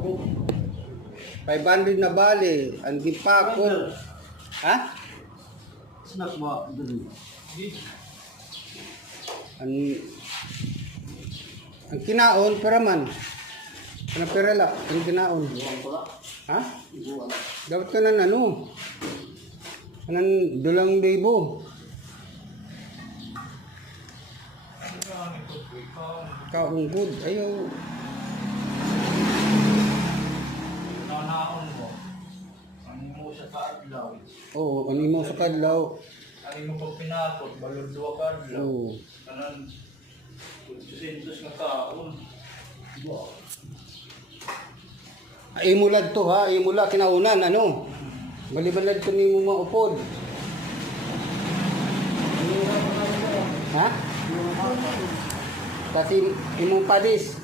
500 na bali. Ang gipakot. Ha? Snack ba? Ang kinaon, pera man. Ano pera la? Ang kinaon. Ha? Dapat ka na ano? Anong 2,000. Kaunggod. Ayaw. Nanaon mo. Ano mo sa kaadlaw? Oo, ano mo sa kadlaw? Ano mo pag pinakot? Balod 2 kaadlaw. Oo. Kanan 200 nga kaon. Imulad to ha, imula kinaunan, ano? Balibalad to ni mo maupod. Ha? Kasi imong padis.